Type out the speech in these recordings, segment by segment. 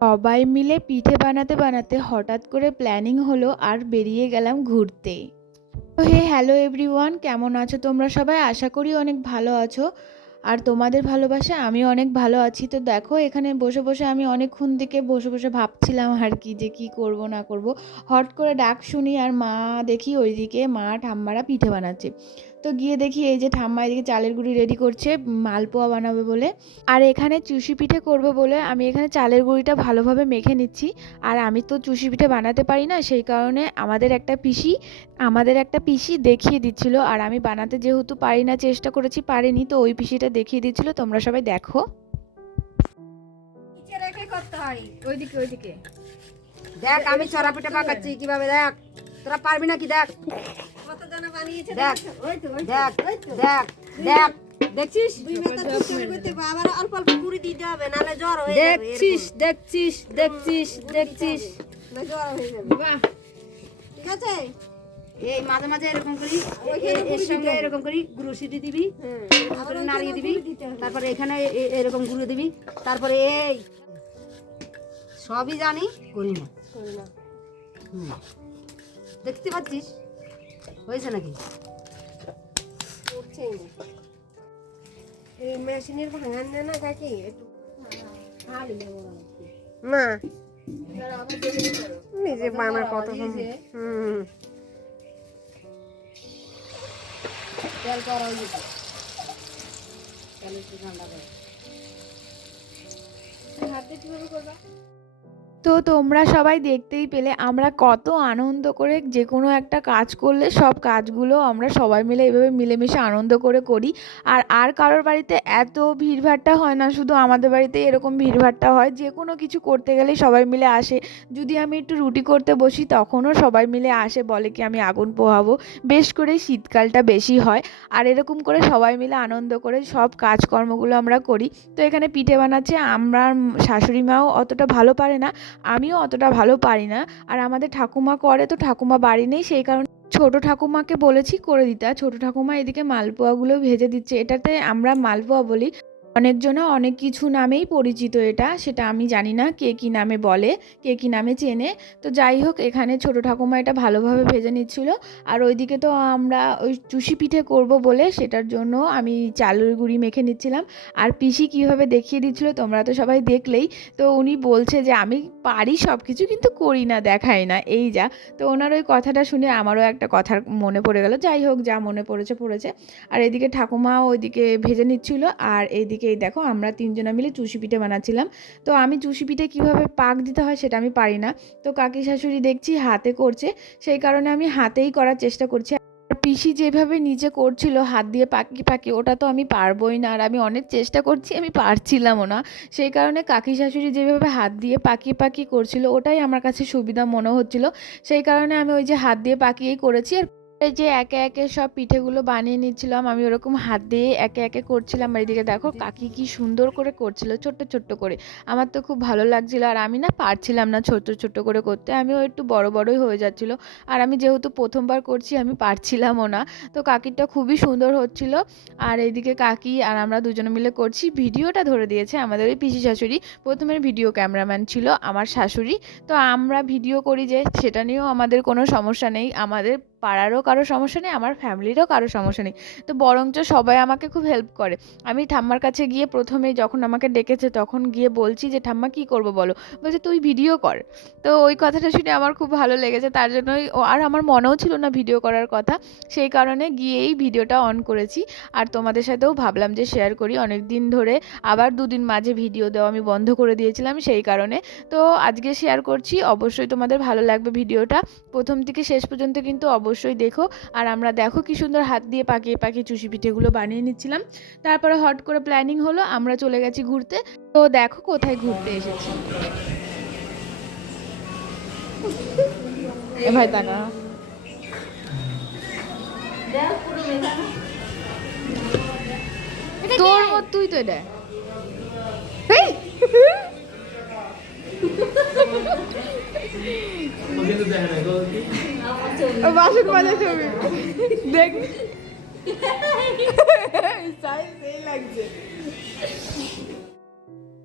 সবাই মিলে পিঠে বানাতে বানাতে হঠাৎ করে প্ল্যানিং হলো আর বেরিয়ে গেলাম ঘুরতে। তো হে হ্যালো এভরিওয়ান কেমন আছো তোমরা সবাই? আশা করি অনেক ভালো আছো। আর তোমাদের ভালোবাসা আমি অনেক ভালো আছি। তো দেখো, এখানে বসে বসে আমি অনেকক্ষণ থেকে বসে বসে ভাবছিলাম আর কি যে কি করব, না করব। হট করে ডাক শুনি আর মা দেখি ওইদিকে মা ঠাম্মারা পিঠে বানাচ্ছে। তো গিয়ে দেখি এই যে ঠাম্মা এদিকে চালের গুঁড়ি রেডি করছে মালপোয়া বানাবে বলে। আর এখানে চুষি পিঠে করব বলে আমি এখানে চালের গুঁড়িটা ভালোভাবে মেখে নিচ্ছি। আর আমি তো চুষি পিঠে বানাতে পারি না সেই কারণে আমাদের একটা পিসি আমাদের একটা পিসি দেখিয়ে দিচ্ছিল। আর আমি বানাতে যেহেতু পারি না চেষ্টা করেছি পারিনি তো ওই পিসিটা দেখিয়ে দিচ্ছিল। তোমরা সবাই দেখো। নিচে করতে হয় ওইদিকে ওইদিকে। দেখ আমি চড়া পিঠে পাকাচ্ছি কীভাবে দেখ। তোরা পারবি নাকি দেখ? দেখ দেখ দেখ দেখ দেখছিস দেখছিস দেখছিস দেখছিস। দেখছিস ঠিক আছে? এই মাঝে মাঝে এরকম করি এর সঙ্গে এরকম করি গুঁড়ো সিটি দিবি তারপরে নাড়িয়ে দিবি। তারপরে এখানে এরকম গুঁড়ো দিবি তারপরে এই সবই জানি করি না। দেখতে পাচ্ছিস? হয়েছে নাকি। এই মেশিনের ভাঙান না কাকি একটু না। নিজে কত। হুম। তেল করা হয়ে গেছে। তেল একটু ঠান্ডা করে। তো তোমরা সবাই দেখতেই পেলে, আমরা কত আনন্দ করে যে কোনো একটা কাজ করলে সব কাজগুলো আমরা সবাই মিলে এভাবে মিলেমিশে আনন্দ করে করি। আর আর কারোর বাড়িতে এত ভিড়ভাট্টা হয় না, শুধু আমাদের বাড়িতে এরকম ভিড়ভাট্টা হয়। যে কোনো কিছু করতে গেলে সবাই মিলে আসে। যদি আমি একটু রুটি করতে বসি, তখনও সবাই মিলে আসে, বলে কি আমি আগুন পোহাবো? বেশ করে শীতকালটা বেশি হয়। আর এরকম করে সবাই মিলে আনন্দ করে সব কাজকর্মগুলো আমরা করি। তো এখানে পিঠে বানাচ্ছে, আমরা শাশুড়ি মাও অতটা ভালো পারে না। আমিও অতটা ভালো পারি না। আর আমাদের ঠাকুমা করে তো ঠাকুমা বাড়ি নেই, সেই কারণে ছোট ঠাকুমাকে বলেছি করে দিতে। আর ছোট ঠাকুমা এদিকে মালপোয়াগুলো ভেজে দিচ্ছে। এটাতে আমরা মালপোয়া বলি। অনেকজনা অনেক কিছু নামেই পরিচিত এটা, সেটা আমি জানি না কে কী নামে বলে, কে কী নামে চেনে। তো যাই হোক, এখানে ছোট ঠাকুমা এটা ভালোভাবে ভেজে নিচ্ছিল। আর ওইদিকে তো আমরা ওই চুষি পিঠে করব বলে সেটার জন্য আমি চালের গুঁড়ি মেখে নিচ্ছিলাম। আর পিসি কীভাবে দেখিয়ে দিচ্ছিল তোমরা তো সবাই দেখলেই। তো উনি বলছে যে, আমি পারি সব কিছু কিন্তু করি না, দেখাই না। এই যা। তো ওনার ওই কথাটা শুনে আমারও একটা কথার মনে পড়ে গেল। যাই হোক, যা মনে পড়েছে পড়েছে। আর এদিকে ঠাকুমা ওইদিকে ভেজে নিচ্ছিল। আর এইদিকে এই দেখো আমরা তিনজনা মিলে চুষি পিঠে বানাচ্ছিলাম। তো আমি চুষি পিঠে কীভাবে পাক দিতে হয় সেটা আমি পারি না। তো কাকি শাশুড়ি দেখছি হাতে করছে, সেই কারণে আমি হাতেই করার চেষ্টা করছি। পিসি যেভাবে নিজে করছিল, হাত দিয়ে পাকি পাকি, ওটা তো আমি পারবই না। আর আমি অনেক চেষ্টা করছি, আমি পারছিলামও না। সেই কারণে কাকি শাশুড়ি যেভাবে হাত দিয়ে পাকিয়ে পাকিয়ে করছিল, ওটাই আমার কাছে সুবিধা মনে হচ্ছিল। সেই কারণে আমি ওই যে হাত দিয়ে পাকিয়েই করেছি আর এই যে একে একে সব পিঠেগুলো বানিয়ে নিচ্ছিলাম, আমি ওরকম হাত দিয়ে একে একে করছিলাম। আর এদিকে দেখো কাকি কি সুন্দর করে করছিল, ছোট্ট ছোট্ট করে। আমার তো খুব ভালো লাগছিল, আর আমি না পারছিলাম না ছোট্ট ছোট্ট করে করতে। আমিও একটু বড় বড়ই হয়ে যাচ্ছিল, আর আমি যেহেতু প্রথমবার করছি, আমি পারছিলামও না। তো কাকিরটা খুবই সুন্দর হচ্ছিল। আর এইদিকে কাকি আর আমরা দুজনে মিলে করছি। ভিডিওটা ধরে দিয়েছে আমাদের ওই পিসি শাশুড়ি। প্রথমের ভিডিও ক্যামেরাম্যান ছিল আমার শাশুড়ি। তো আমরা ভিডিও করি যে, সেটা নিয়েও আমাদের কোনো সমস্যা নেই। আমাদের পাড়ারও কারও সমস্যা নেই, আমার ফ্যামিলিরও কারও সমস্যা নেই। তো বরঞ্চ সবাই আমাকে খুব হেল্প করে। আমি ঠাম্মার কাছে গিয়ে প্রথমে যখন আমাকে ডেকেছে তখন গিয়ে বলছি যে, ঠাম্মা, কী করব বলো? বলছে, তুই ভিডিও কর। তো ওই কথাটা শুনে আমার খুব ভালো লেগেছে। তার জন্যই আর আমার মনেও ছিল না ভিডিও করার কথা। সেই কারণে গিয়েই ভিডিওটা অন করেছি। আর তোমাদের সাথেও ভাবলাম যে শেয়ার করি। অনেক দিন ধরে আবার দুদিন মাঝে ভিডিও দেওয়া আমি বন্ধ করে দিয়েছিলাম সেই কারণে। তো আজকে শেয়ার করছি। অবশ্যই তোমাদের ভালো লাগবে ভিডিওটা প্রথম থেকে শেষ পর্যন্ত কিন্তু অবশ্যই দেখো। আর আমরা দেখো কি সুন্দর হাত দিয়ে পাকিয়ে পাকিয়ে চুষি পিঠেগুলো বানিয়ে নিচ্ছিলাম। তারপরে হট করে প্ল্যানিং হলো আমরা চলে গেছি ঘুরতে। তো দেখো কোথায় ঘুরতে এসেছি। ভাই টাকা তোর মত তুই তো এটা। বাসন মাজা ছবি। দেখ।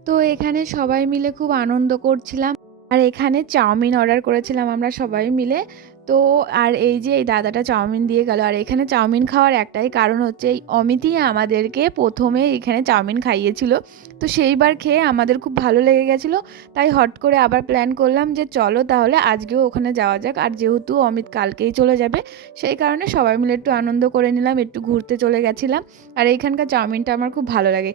তো এখানে সবাই মিলে খুব আনন্দ করছিলাম। আর এখানে চাউমিন অর্ডার করেছিলাম আমরা সবাই মিলে। তো আর এই যে এই দাদাটা চাউমিন দিয়ে গেল, আর এখানে চাউমিন খাওয়ার একটাই কারণ হচ্ছে এই অমিতই আমাদেরকে প্রথমে এখানে চাউমিন খাইয়েছিল। তো সেইবার খেয়ে আমাদের খুব ভালো লেগে গেছিল, তাই হট করে আবার প্ল্যান করলাম যে চলো তাহলে আজকেও ওখানে যাওয়া যাক। আর যেহেতু অমিত কালকেই চলে যাবে, সেই কারণে সবাই মিলে একটু আনন্দ করে নিলাম, একটু ঘুরতে চলে গেছিলাম। আর এইখানকার চাউমিনটা আমার খুব ভালো লাগে।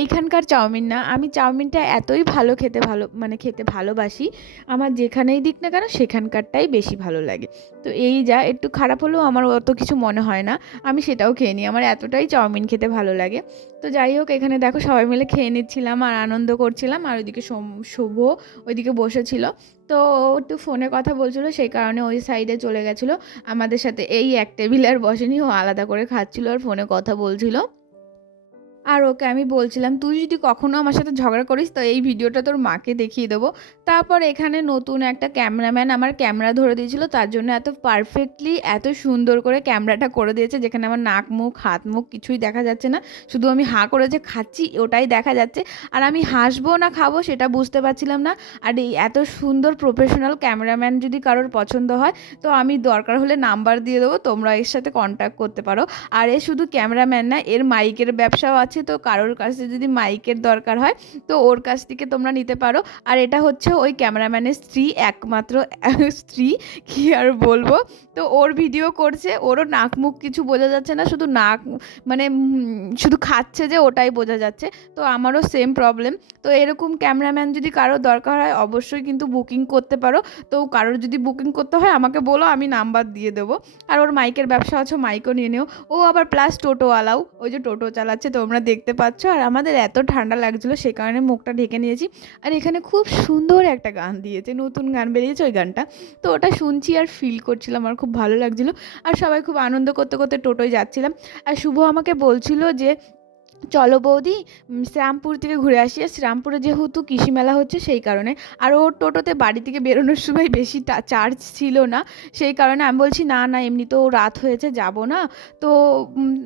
এইখানকার চাউমিন না, আমি চাউমিনটা এতই ভালো খেতে ভালো মানে খেতে ভালোবাসি, আমার যেখানেই দিক না কেন সেখানকারটাই বেশি ভালো লাগে। তো এই যা, একটু খারাপ হলেও আমার অত কিছু মনে হয় না। আমি সেটাও খেয়ে নিই। আমার এতটাই চাউমিন খেতে ভালো লাগে। তো যাই হোক, এখানে দেখো সবাই মিলে খেয়ে নিচ্ছিলাম আর আনন্দ করছিলাম। আর ওইদিকে শুভ ওইদিকে বসেছিল। তো একটু ফোনে কথা বলছিল, সেই কারণে ওই সাইডে চলে গেছিল। আমাদের সাথে এই এক টেবিল আর বসেনি। ও আলাদা করে খাচ্ছিল আর ফোনে কথা বলছিল। আর ওকে আমি বলছিলাম, তুই যদি কখনো আমার সাথে ঝগড়া করিস, তো এই ভিডিওটা তোর মাকে দেখিয়ে দেবো। তারপর এখানে নতুন একটা ক্যামেরাম্যান আমার ক্যামেরা ধরে দিয়েছিল, তার জন্য এত পারফেক্টলি এত সুন্দর করে ক্যামেরাটা করে দিয়েছে, যেখানে আমার নাক, মুখ, হাত, মুখ কিছুই দেখা যাচ্ছে না। শুধু আমি হাঁ করে যে খাচ্ছি, ওটাই দেখা যাচ্ছে। আর আমি হাসবো না খাব সেটা বুঝতে পারছিলাম না। আর এই এত সুন্দর প্রফেশনাল ক্যামেরাম্যান যদি কারোর পছন্দ হয়, তো আমি দরকার হলে নাম্বার দিয়ে দেবো, তোমরা এর সাথে কন্ট্যাক্ট করতে পারো। আর এ শুধু ক্যামেরাম্যান না, এর মাইকের ব্যবসাও আছে। তো কারোর কাছে যদি মাইকের দরকার হয়, তো ওর কাছ থেকে তোমরা নিতে পারো। আর এটা হচ্ছে ওই ক্যামেরাম্যানের স্ত্রী, একমাত্র, স্ত্রী, কি আর বলব? তো ওর ভিডিও করছে, ওরও নাক মুখ কিছু বোঝা যাচ্ছে না, শুধু নাক মানে শুধু খাচ্ছে যে ওটাই বোঝা যাচ্ছে। তো আমারও সেম প্রবলেম তো এরকম ক্যামেরাম্যান যদি কারও দরকার হয়, অবশ্যই কিন্তু বুকিং করতে পারো। তো কারোর যদি বুকিং করতে হয়, আমাকে বলো, আমি নাম্বার দিয়ে দেবো। আর ওর মাইকের ব্যবসা আছে, মাইকও নিয়ে নিও। ও আবার প্লাস টোটোওয়ালাও, ওই যে টোটো চালাচ্ছে, তোমরা দেখতে পাচ্ছ, আর আমাদের এত ঠান্ডা লাগছিল সে কারণে মুখটা ঢেকে নিয়েছি। আর এখানে খুব সুন্দর একটা গান দিয়েছে, নতুন গান বেরিয়েছে ওই গানটা। তো ওটা শুনছি আর ফিল করছিলাম, আমার খুব ভালো লাগছিল। আর সবাই খুব আনন্দ করতে করতে টোটোয় যাচ্ছিলাম। আর শুভ আমাকে বলছিল যে চলো বৌদি শ্রীরামপুর থেকে ঘুরে আসি। আর শ্রীরামপুরে যেহেতু কৃষি মেলা হচ্ছে, সেই কারণে। আর ওর টোটোতে বাড়ি থেকে বেরোনোর সময় বেশি চার্জ ছিল না। সেই কারণে আমি বলছি, না না, এমনিতেও রাত হয়েছে, যাব না। তো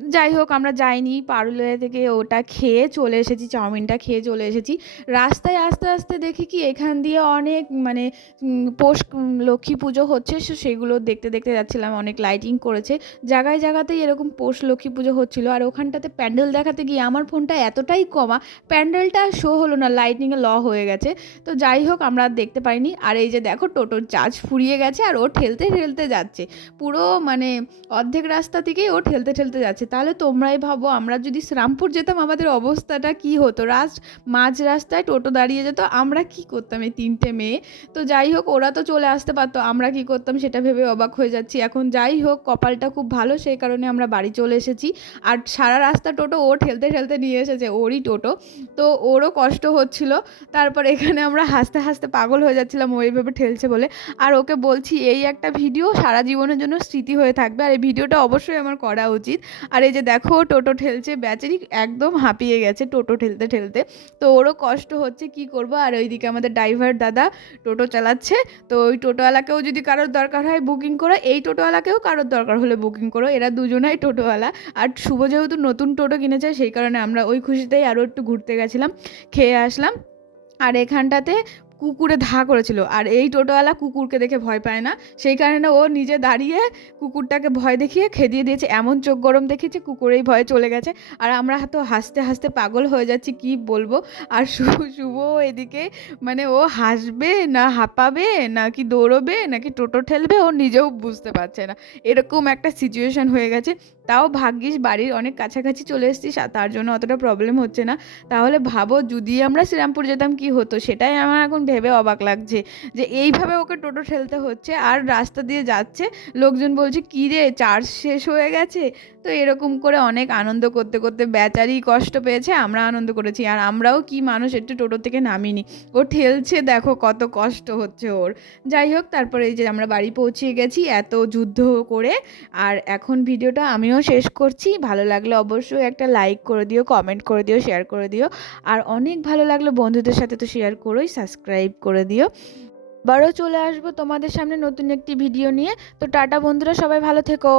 যাই হোক, আমরা যাইনি। পারুলিয়া থেকে ওটা খেয়ে চলে এসেছি, চাউমিনটা খেয়ে চলে এসেছি। রাস্তায় আস্তে আস্তে দেখি কি, এখান দিয়ে অনেক মানে পোষ লক্ষ্মী পুজো হচ্ছে। সেগুলো দেখতে দেখতে যাচ্ছিলাম, অনেক লাইটিং করেছে। জায়গায়, জায়গাতেই এরকম পোষ লক্ষ্মী পুজো হচ্ছিল। আর ওখানটাতে প্যান্ডেল দেখাতে গিয়ে আমার ফোনটা এতটাই কমা, প্যান্ডেলটা শো হলো না লাইটিংয়ে ল হয়ে গেছে। তো যাই হোক, আমরা দেখতে পাইনি। আর এই যে দেখো, টোটোর চার্জ ফুরিয়ে গেছে আর ও ঠেলতে ঠেলতে যাচ্ছে। পুরো মানে অর্ধেক রাস্তা থেকেই ও ঠেলতে ঠেলতে যাচ্ছে। তাহলে তোমরাই ভাবো, আমরা যদি শ্রামপুর যেতাম, আমাদের অবস্থাটা কি হতো? রাস্ট, মাঝ রাস্তায় টোটো দাঁড়িয়ে যেত, আমরা কি করতাম এই তিনটে মেয়ে? তো যাই হোক, ওরা তো চলে আসতে পারতো, আমরা কি করতাম সেটা ভেবে অবাক হয়ে যাচ্ছি। এখন যাই হোক, কপালটা খুব ভালো, সেই কারণে আমরা বাড়ি চলে এসেছি। আর সারা রাস্তা টোটো ও ঠেলতে ঠেলতে নিয়ে এসেছে ওরই টোটো। তো ওরও কষ্ট হচ্ছিল। তারপর এখানে আমরা হাসতে হাসতে পাগল হয়ে যাচ্ছিলাম ওইভাবে ঠেলছে বলে। আর ওকে বলছি, এই একটা ভিডিও সারা জীবনের জন্য স্মৃতি হয়ে থাকবে। আর এই ভিডিওটা অবশ্যই আমার করা উচিত। আর এই যে দেখো, টোটো ঠেলছে, বেচারি একদম হাঁপিয়ে গেছে টোটো ঠেলতে ঠেলতে। তো ওরও কষ্ট হচ্ছে, কি করব? আর ওইদিকে আমাদের ড্রাইভার দাদা টোটো চালাচ্ছে। তো ওই টোটোওয়ালাকেও যদি কারোর দরকার হয় বুকিং করো, এই টোটোওয়ালাকেও কারোর দরকার হলে বুকিং করো। এরা দুজনাই টোটোওয়ালা। আর শুভ যেহেতু নতুন টোটো কিনেছে, সেই কারণে আমরা ওই খুশিতেই আরও একটু ঘুরতে গেছিলাম, খেয়ে আসলাম। আর এখানটাতে কুকুরে ধা করেছিল, আর এই টোটোওয়ালা কুকুরকে দেখে ভয় পায় না। সেই কারণে ও নিজে দাঁড়িয়ে কুকুরটাকে ভয় দেখিয়ে খেদিয়ে দিয়েছে, এমন চোখ গরম দেখেছে কুকুরেই ভয়ে চলে গেছে। আর আমরা তো হাসতে হাসতে পাগল হয়ে যাচ্ছি, কি বলব? আর শুভ শুভ এদিকে মানে ও হাসবে না হাঁপাবে, নাকি দৌড়বে, নাকি টোটো ঠেলবে, ও নিজেও বুঝতে পারছে না। এরকম একটা সিচুয়েশন হয়ে গেছে। তাও ভাগ্যিস বাড়ির অনেক কাছাকাছি চলে এসেছিস তার জন্য অতটা প্রবলেম হচ্ছে না। তাহলে ভাবো যদি আমরা শ্রীরামপুর যেতাম কি হতো? সেটাই আমার এখন ভেবে অবাক লাগছে যে এইভাবে ওকে টোটো ঠেলতে হচ্ছে, আর রাস্তা দিয়ে যাচ্ছে। লোকজন বলছে, কী রে, চার্জ শেষ হয়ে গেছে? তো এরকম করে অনেক আনন্দ করতে করতে বেচারি কষ্ট পেয়েছে, আমরা আনন্দ করেছি। আর আমরাও কি মানুষ একটু টোটো থেকে নামিনি। ও ঠেলছে, দেখো কত কষ্ট হচ্ছে ওর। যাই হোক, তারপরে এই যে আমরা বাড়ি পৌঁছে গেছি এত যুদ্ধ করে। আর এখন ভিডিওটা আমিও শেষ করছি। ভালো লাগলে অবশ্যই একটা লাইক করে দিও কমেন্ট করে দিও শেয়ার করে দিও। আর অনেক ভালো লাগল বন্ধুদের সাথে তো শেয়ার করোই সাবস্ক্রাইব করে দিও। আবারও চলে আসব তোমাদের সামনে নতুন একটি ভিডিও নিয়ে। তো টাটা বন্ধুরা, সবাই ভালো থেকো।